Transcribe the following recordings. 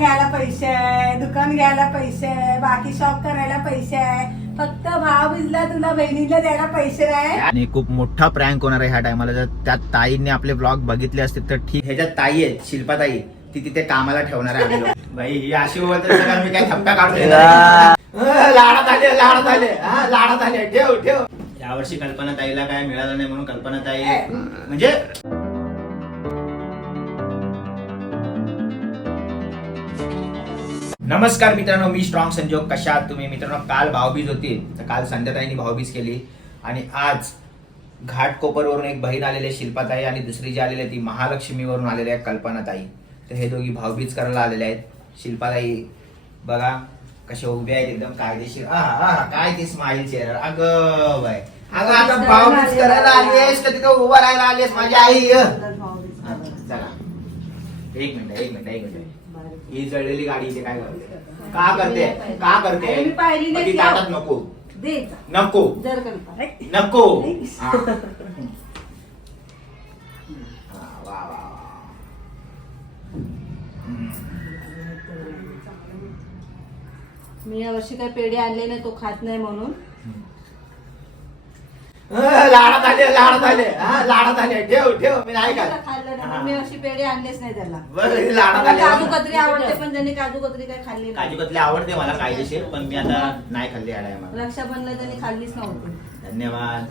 घ्यायला पैसे आहे दुकान घ्यायला पैसे आहे बाकी शॉप करायला पैसे आहे. फक्त भाव भिजला तुला बहिणीला द्यायला पैसे आहे आणि खूप मोठा प्रँक होणार आहे ह्या टायमाला जर त्या ताईंनी आपले ब्लॉग बघितले असते तर ठीक. ह्याच्यात ताई आहे शिल्पा ताई ती तिथे कामाला ठेवणार आहे आम्ही लोक. बाई ही अशी होत मी काय थप्प्या अं, लाडात आले लाडात आले. हा लाडात आले. ठेव ठेव. यावर्षी कल्पना ताईला काय मिळालं नाही म्हणून कल्पना ताई म्हणजे नमस्कार मित्रांनो मी स्ट्रॉंग संजोग. कशा तुम्ही? मित्रांनो काल भाऊबीज होती. तर काल संध्याताईंनी भाऊबीज केली. आणि आज घाटकोपरवरून एक बहीण आलेली शिल्पाताई आणि दुसरी जी आलेली ती महालक्ष्मीवरून आलेली आहे कल्पनाताई. तर हे दोघी भाऊबीज करायला आलेले आहेत. शिल्पाताई बघा कसे उभे आहेत एकदम कायदेशीर. काय ते स्माईल चेहरा अगं बाय अगं आता भाऊबीज करायला आली आहेस का? तिथं उभा राहायला आली आहेस माझी आई. चला. एक मिनिट एक मिनिट एक मिनिट. ही जळलेली गाडी इथे काय करते? का करते? का करते? अरे मी पाहिली नाही ती ती. ताटात नको. दे. नको. जर कल्पना नको. हा. हा, वा, वा. मी यावर्षी काही पेढे आणले नाही तो खात नाही म्हणून. लाडात आले लाडात आले. हा, लाडात आले. ठेव ठेव मी नाही खाल्लं नाही मी अशी पेढे आणलेच नाही त्याला. बरं हे लाडात मला काजू आले कतरी आवडते पण त्यांनी काजू कतरी काही खाल्ली काजू कतली आवडते मला कायदेशीर पण मी आता नाही खाल्ली या टायमाला रक्षाबंधनला त्यांनी खाल्लीच नव्हती. धन्यवाद.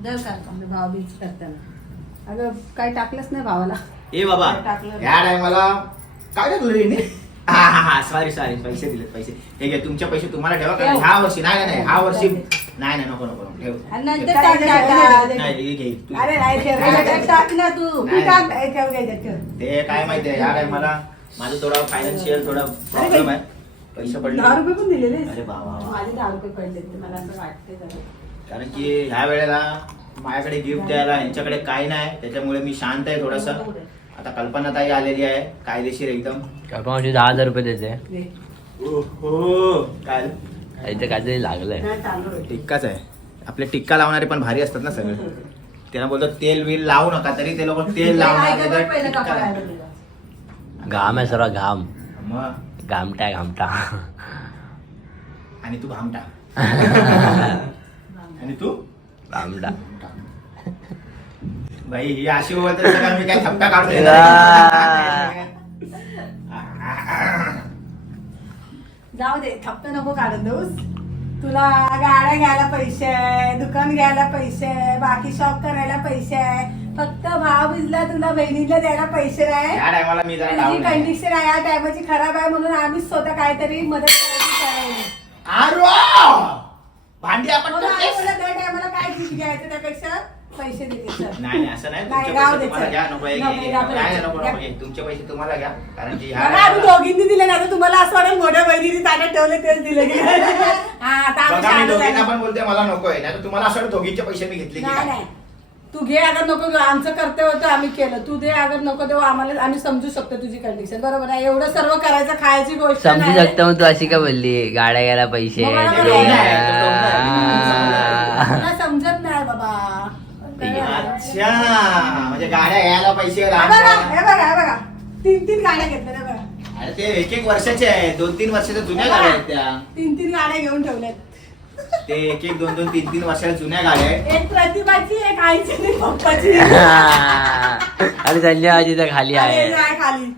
दर सांगतो म्हणजे भाव बीज करताना. अगं काय टाकलंच नाही भावाला. ए बाबा काय टाकलं? या टायमाला काय टाकलं रे हिने? हा हा हा सॉरी सॉरी पैसे दिले पैसे. हे घे तुमचे पैसे तुम्हाला ठेवा कारण. ह्या वर्षी नाही नाही, नाही ह्या वर्षी नाही नाही नको नको नको ठेव आणि नंतर ठेव. टाक टाक. नाही हे घे तू. अरे नाही ठेव नाही, त्याच्यात टाक ना तू नाही. तू टाक ए, ठेव घ्यायच्यात ठेव ते काय माहितीये ह्या टायमाला माझं थोडा फायनान्शियल थोडा प्रॉब्लेम आहे पैसे पडले दहा रुपये पण दिलेले अरे. माझे दहा रुपये पडले ते मला असं वाटते जरा कारण की ह्या वेळेला माझ्याकडे गिफ्ट द्यायला यांच्याकडे काही नाही त्याच्यामुळे मी शांत आहे थोडस आता कल्पना ताई आलेली आहे कायदेशीर एकदम कल्पनाची दहा हजार रुपये देते दे. ओहो काय काहीतरी लागलंय. टिक्काच आहे. आपले टिक्का लावणारे पण भारी असतात ना सगळे. त्यांना बोलतात तेल बिल लावू नका तरी ते लोक तेल लावणार. घाम आहे सर्व घाम. मग? घामटा घामटा आणि तू भामटा आणि तू? घामटा बाई ही अशी होत मी काय थप्प्या काढतोय जाऊ दे थप्प नको काढत देऊस. तुला गाड्या घ्यायला पैसे आहे दुकान घ्यायला पैसे आहे बाकी शॉप करायला पैसे आहे. फक्त भाव भिजला तुला बहिणीला द्यायला पैसे आहे या टायमाला मी जरा तुझी डाऊन आहे. कंडिशन आहे या टायमाची खराब आहे म्हणून आम्ही स्वतः काहीतरी मदत करायची ठरवली. आरो! भांडी आपण म्हणून आम्ही करतेस? तुला त्या टायमाला काय gift घ्यायचं त्यापेक्षा पैसे देते चल. नाही नाही असं नाही नाही, तुमचे राहू पैसे दे, तुम्हाला चल. घ्या नको हे नको, घे, घे. नको, नाही, नको. नको नको घे. तुमचे पैसे तुम्हाला घ्या कारण की ह्या बघा आम्ही दोघींनी दिले ना आता तुम्हाला असं वाटेल मोठ्या बहिणीने ठेवले तेच दिले हा आता आम्ही बघा मी शहाणे दोघींना झालो. पण बोलते मला नकोय नाही तर तुम्हाला असं वाटतं दोघींचे पैसे मी घेतले की नाही काय? नाही तू घे अगर नको घेऊ. आमचं कर्तव्य होतं आम्ही केलं तू दे अगर नको देऊ आम्हाला आम्ही समजू शकतो तुझी कंडिशन बरोबर आहे एवढं सर्व करायचं खायची गोष्ट समजू नाही. शकतो मग तू अशी का बोलली गाड्या घ्यायला पैसे मग ते- आहे. समजत नाही बाबा अच्छा म्हणजे गाड्या घ्यायला पैसे हे लहान बघा पोरांना- हे बघा हे बघा. तीन तीन गाड्या घेतल्या हे बघा. अरे ते एक एक वर्षाचे आहे दोन तीन वर्षाच्या जुन्या गाड्या आहेत त्या. तीन तीन गाड्या घेऊन ठेवल्यात. ते एक एक दोन दोन तीन तीन वर्षाच्या जुन्या गाड्या आहेत. एक प्रतिभाची एक आईची आणि पप्पाची. आणि संजय आजी तर खाली आहे. खाली.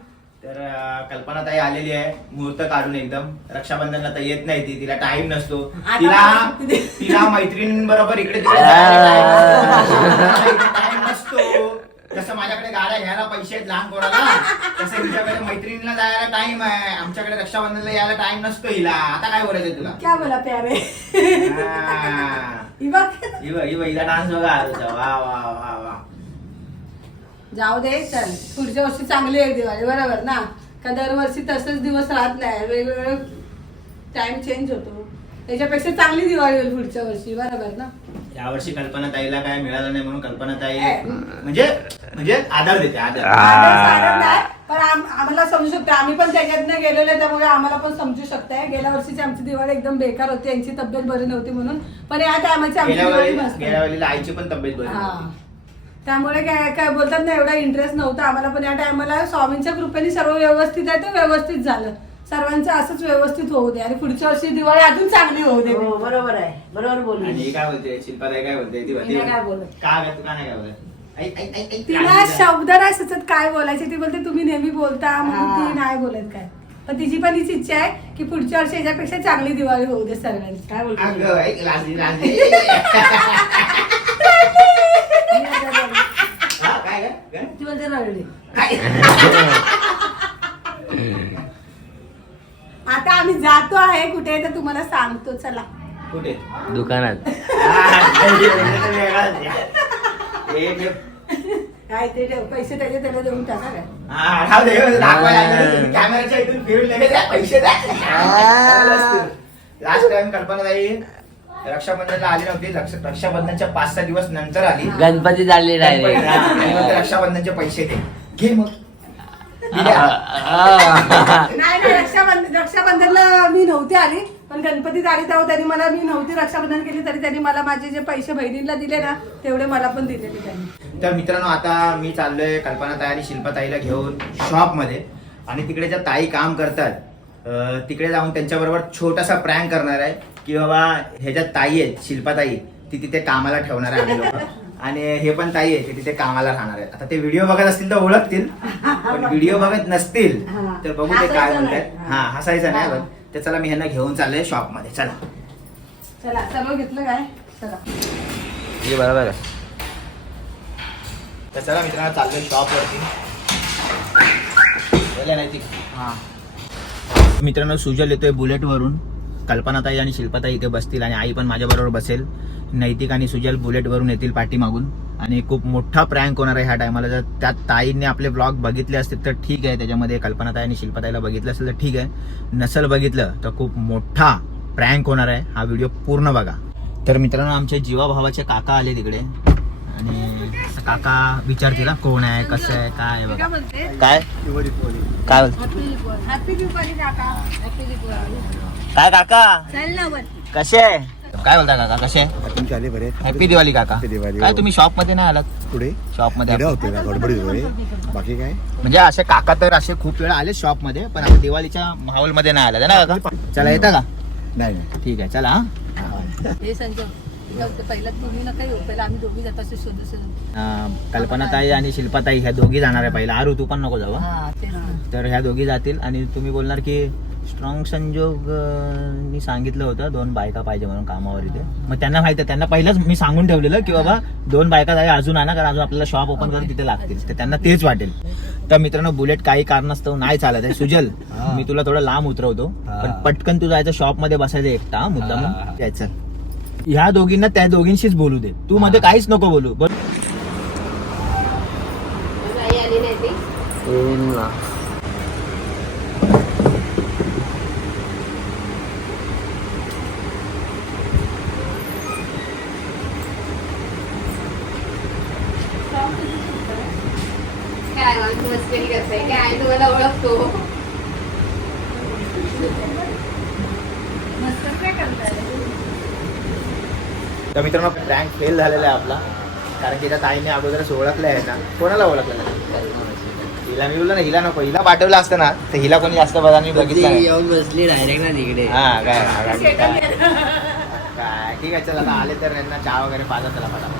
कल्पना ताई आलेली आहे. मुहूर्त काढून एकदम. रक्षाबंधनला तर येत नाही ती. तिला टाइम नसतो. तिला तिला मैत्रीण बरोबर इकडे टाइम नसतो. जसं माझ्याकडे गाड्या घ्यायला पैसे आहेत लहान पोराला. तसं हिच्याकडे मैत्रिणीला जायला टाइम आहे. आमच्याकडे रक्षाबंधनला यायला टाइम नसतो हिला. आता काय बोलायचं तुला? क्या बोला प्यारे? हा. ही बघ हि बघ, हि बघ, हिला डान्स बघा आजचा. वा वा वा वा. जाऊ दे चल. पुढच्या वर्षी चांगली आहे दिवाळी बरोबर ना? का दरवर्षी तसंच दिवस राहत नाही. वेगवेगळं टाइम चेंज होतो. त्याच्यापेक्षा चांगली दिवाळी होईल पुढच्या वर्षी बरोबर ना? यावर्षी कल्पना ताईला काय मिळालं नाही म्हणून कल्पना ताई. म्हणजे म्हणजे आधार देते आधार पण आम- आम्हाला समजू शकतो आम्ही पण त्याच्यातनं गेलेलो त्यामुळे आम्हाला पण समजू शकताय. गेल्या वर्षीची आमची दिवाळी एकदम बेकार होती. यांची तब्येत बरी नव्हती म्हणून. पण या टायमाची आमची गेल्या दिवाळी वेळी मस्त गेल्या वेळेला आईची पण तब्येत बरी हा. त्यामुळे काय काय बोलतात ना एवढा इंटरेस्ट नव्हता आम्हाला पण या टायमाला स्वामींच्या कृपेने सर्व व्यवस्थित आहे ते व्यवस्थित झालं. सर्वांचं असंच व्यवस्थित होऊ दे. आणि पुढच्या वर्षी दिवाळी अजून चांगली होऊ दे. हो बरोबर आहे. बरोबर आणि बोलली ही काय बोलते? शिल्पाताई काय बोलते? ती मी नाही काय बोलत. का ग? तू का नाही काय बोलत? ऐ, ऐ, ऐ, ऐ, तिला. शब्द नाही सुचत काय बोलायचे ती बोलते तुम्ही नेहमी बोलता म्हणून. ती नाही बोलत काय. पण तिची पण हीच इच्छा आहे की पुढच्या वर्षी याच्यापेक्षा चांगली दिवाळी होऊ दे सर्वांची. काय बोलते? अगं, ऐ, लाजली, लाजली. हा, काय रडली काय? आता आम्ही जातो आहे कुठे तर तुम्हाला सांगतो चला. कुठे? दुकानात. हा, काय ते ठेव पैसे त्याचे त्याला देऊन टाका काय? हा, राहू दे, दाखवायला लागलं. कॅमेऱ्याच्या इथून फिरून लगेच पैसे द्या. लास्ट टाइम कल्पना ताई रक्षाबंधनला आली नव्हती रक्ष- रक्षाबंधनच्या पाच सहा दिवस नंतर आली. गणपती चालले गणपती- हा, आणि मग ते डायरेक्ट रक्षाबंधनचे पैसे दे. घे मग. दिले. नाही नाही रक्षाबंधन रक्षाबंधनला मी नव्हती आली पण गणपतीत आली तेव्हा त्यांनी मला मी नव्हती रक्षाबंधन केली तरी त्यांनी मला माझे जे पैसे बहिणीला दिले ना तेवढे मला पण दिलेले त्यांनी. तर मित्रांनो आता मी चाललोय कल्पना ताई आणि शिल्पा ताईला घेऊन शॉपमध्ये आणि तिकडे ज्या ताई काम करतात अं, तिकडे जाऊन त्यांच्याबरोबर छोटासा प्रँक करणार आहे. की बाबा ह्याच्यात ताई आहेत शिल्पा ताई ती तिथे कामाला ठेवणार आहे आम्ही लोक. आणि हे पण ताई आहे ते तिथे कामाला राहणार आहेत. आता ते व्हिडिओ बघत असतील तर ओळखतील पण व्हिडिओ बघत नसतील हा. तर बघू ते काय हसायचं म्हणतात. हा हसायचं नाही. पण तर चला मी ह्यांना घेऊन चाललोय शॉपमध्ये चला. चला सर्व घेतलं काय? चला. हे बरोबर आहे. तर चला मित्रांनो चाललोय शॉप वरती बोलल्या नाही ती. हा. मित्रांनो सुजल येतोय बुलेट वरून कल्पनाताई आणि शिल्पाताई इथे बसतील आणि आई पण माझ्याबरोबर बसेल. नैतिक आणि सुजल बुलेट वरून येतील पाठीमागून. आणि खूप मोठा प्रँक होणार आहे ह्या टायमाला जर त्या ताईंनी आपले ब्लॉग बघितले असतील तर ठीक आहे. त्याच्यामध्ये कल्पनाताई आणि शिल्पाताईला बघितलं असेल तर ठीक आहे. नसल बघितलं तर खूप मोठा प्रँक होणार आहे. हा व्हिडिओ पूर्ण बघा. तर मित्रांनो आमचे जीवा भावाचे काका आले तिकडे आणि काका विचारतील हा, कोण आहे? कसं आहे? काय बघा. काय काय? बोलतो? काय काका? चल ना कसे आहे? काय बोलता काका कसे तुमचे आले बरे हॅपी दिवाळी काका. Happy दिवाळी, काय हो. तुम्ही शॉपमध्ये नाही आलात? पुढे शॉपमध्ये किडा आपण- होते ना गडबडीत होय बाकी काय? म्हणजे असे काका तर असे खूप वेळा आले शॉपमध्ये पण आता दिवाळीच्या माहोलमध्ये नाही आला ना काका? चला येता का? नाही नाही. ठीक आहे चला हा. हा. हे संजय पहिला तुम्ही नका येऊ पहिला आम्ही दोघी जात असे शोधू शोधू अं, कल्पनाताई आणि शिल्पाताई ह्या दोघी जाणार आहे पहिला. आरू तू पण नको जाऊ हा. हा तेच ना. तर ह्या दोघी जातील आणि तुम्ही बोलणार की स्ट्रॉंग संजोग अं, नी सांगितलं होतं दोन बायका पाहिजे म्हणून कामावर इथे. मग त्यांना माहिती आहे त्यांना पहिलंच मी सांगून ठेवलेलं की बाबा दोन बायका जागा अजून आणा कारण अजून आपल्याला शॉप ओपन करून तिथे लागतील. तर त्यांना तेच वाटेल. तर मित्रांनो बुलेट काही कारणास्तव नाही चालत आहे. सुजल हा. मी तुला थोडं लांब उतरवतो. हा. पण पटकन तू जायचं शॉपमध्ये बसायचं एकटा हा, मुद्दाम यायचं. ह्या दोघींना त्या दोघींशीच बोलू दे. तू मध्ये काहीच नको बोलू. बोल. येईन ना. काय आम्ही मस्करी तुम्हाला ओळखतो. तर मित्रांनो प्रँक फेल झालेला आहे आपला. कारण की त्या ताईने अगोदरच ओळखलं आहे ना. कोणाला ओळखलं नाही? हिला मी बोललो ना हिला नको. हिला पाठवलं असतं ना तर हिला कोणी जास्त बघांनी बघितलं ती नाही. येऊन बसली डायरेक्ट ना तिकडे. हा काय काय ठीक आहे चला आता आले तर यांना चहा वगैरे पाजा चला मला